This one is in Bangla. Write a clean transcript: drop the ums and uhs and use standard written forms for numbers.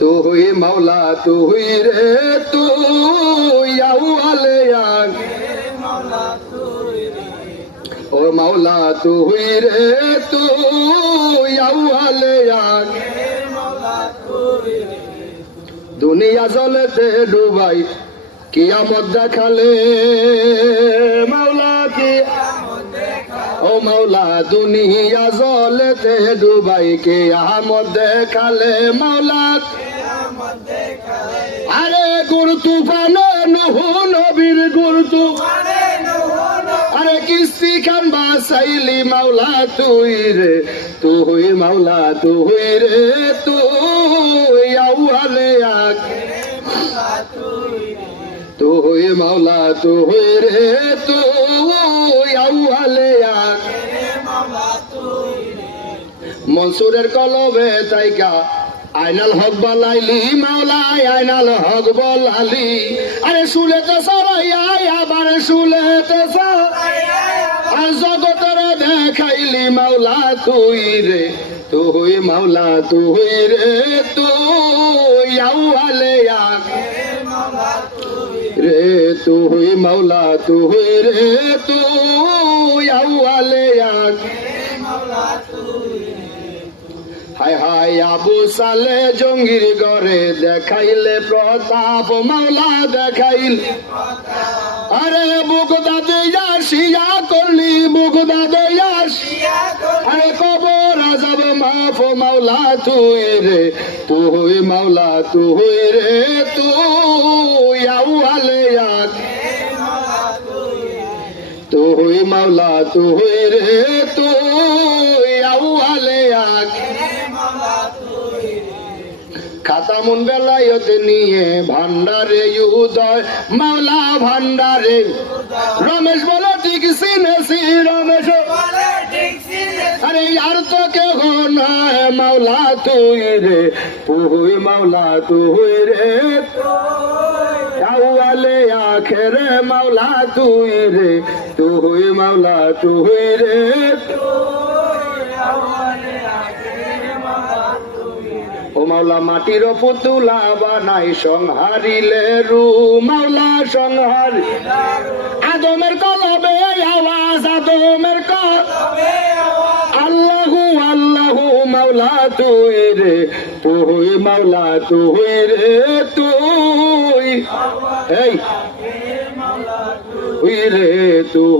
তুই মাওলা তুই রে তুই আউয়ালে ও মাওলা তুই রে তুই আউয়ালে দুনিয়া জলেতে ডুবাই কিয়ামত দেখালে মাওলা কি ও মাওলা দুনিয়া জলেতে ডুবাই কিয়ামত দেখালে মাওলা আরে গুরু তুফানে নুহ নবীর গুরু তুফানে আরে কিস্তি খান বাসাইলি মাওলা তুই রে তুই মাওলা তুই রে তুই আউয়ালে তুই মাওলা তুই রে তুই আউয়ালে মনসুরের কলবে তাইকা আইনাল হক বলাইলি মাওলা আইনাল হক বলালি আরে শুলেতে সরাইয়া আবার শুলেতে আর জগতের দেখাইলি মাওলা তুই রে তুই মাওলা তুই রে তুই আউয়ালে রে তুই মাওলা তুই রে তুই আউয়ালে হায় হায় আবু সালে জঙ্গির ঘরে দেখাইলে প্রতাপ মাওলা দেখাইল আরে বুগদাদে আসিয়া করলি বুগদাদে আসিয়া আরে কবর আযাব মাফ মাওলা তুই রে তুই মাওলা তুই রে তুই আউয়ালে তুই মাওলা তুই রে তুই আউয়ালে খাতামুন বেলায়ত নিয়ে ভান্ডারে উদয় মাওলা ভান্ডারে রমেশ বলে ঠিক চিনেছি রমেশ আরে আর তো কেহ নয় মাওলা তুই রে তুই মাওলা তুই রে আউয়ালে আখেরে মাওলা তুই রে তুই মাওলা তুই রে ও মাওলা মাটির পুতুলা বানাই সংহারিলে রু মাওলা সংহার আদমের কলবে আওয়াজ আদমের কলবে আল্লাহু আল্লাহু মাওলা তুই রে তুই মাওলা তুই রে তুই এই তুই রে তুই